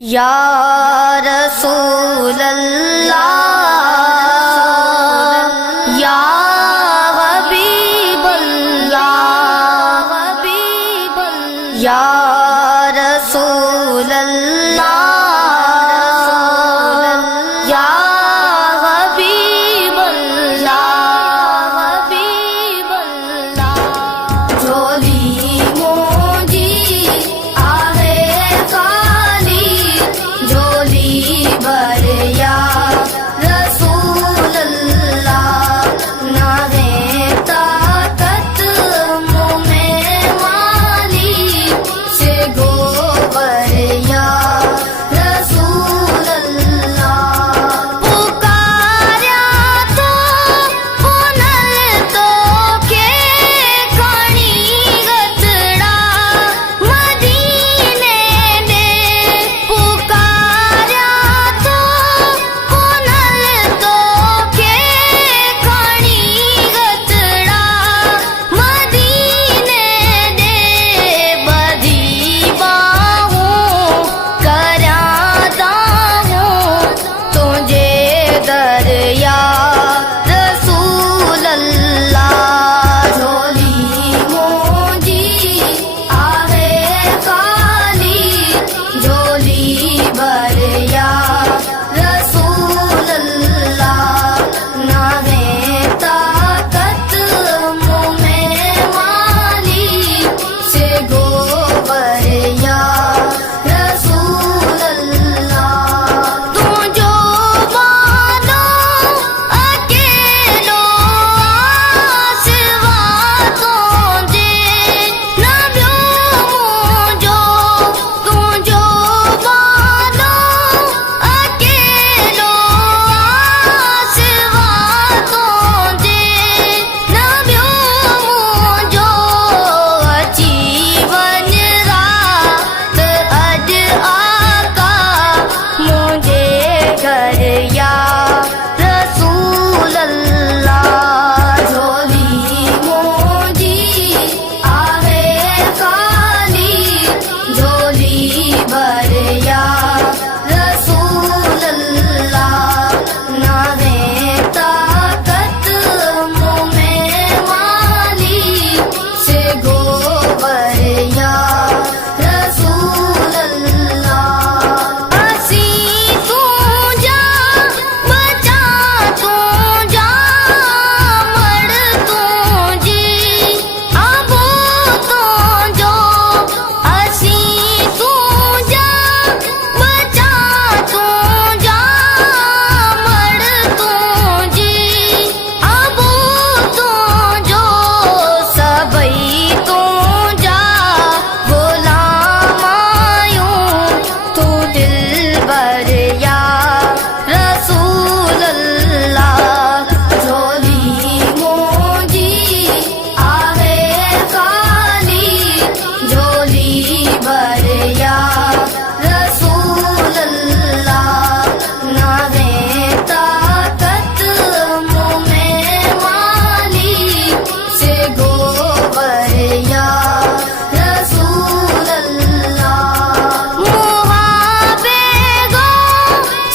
या रसूल अल्लाह या हबीब अल्लाह या रसूल अल्लाह या हबीब अल्लाह झोली मोजी आहे खाली झोली भर या रसूल अल्लाह नाहे ताकत मुँह में माली से गोबर या रसूल अल्लाह पुकार्या तो पुनल तो के खणी गतड़ा मदीने ने पुकार्या तो पुनल तो के खणी गतड़ा मदीने दे बधी बाहूं करया दाहूं तुझे दरिया रसूल अल्लाह झोली मोजी आहे खाली झोली भरया रसूल अल्लाह नाहे ताकत मुँह में माली से गोबर या रसूल अल्लाह तू जो वादो अकेलो आसवा तुझे न ब्यो मुझो तू जो वादो अकेलो आसवा तुझे न ब्यो मुझो अची वञ रात अॼु आका मुझे घर या रसूल अल्लाह झोली मोजी आहे खाली झोली भरया रसूल अल्लाह नाहे ताकत मुँह में माली से गोबर या रसूल अल्लाह असी तू जा बचा तू जा मड़ तू जी अबू तू जो असी तू जा बचा तू जा मड़ तू जी अबू तू जो सबई तू जा गुलाम आयूं तू दिल भर या रसूल अल्लाह झोली मोजी आहे खाली झोली भरया रसूल अल्लाह नाहे ताकत मुँह में माली से गोबर या रसूल अल्लाह मुहाबे गो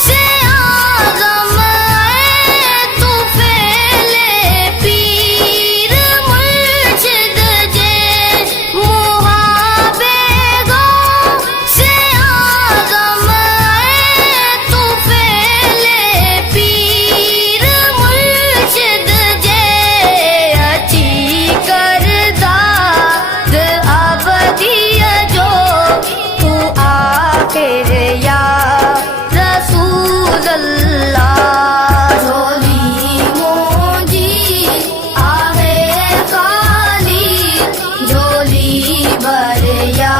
से आज़म है तू फेले पीर मुर्शिद जे मुहाबे गो से आज़म है तू फेले पीर मुर्शिद जे अची करदाद अबदिय जो तू आखिर या रसूल अल्लाह झोली मोजी आहे खाली झोली भरया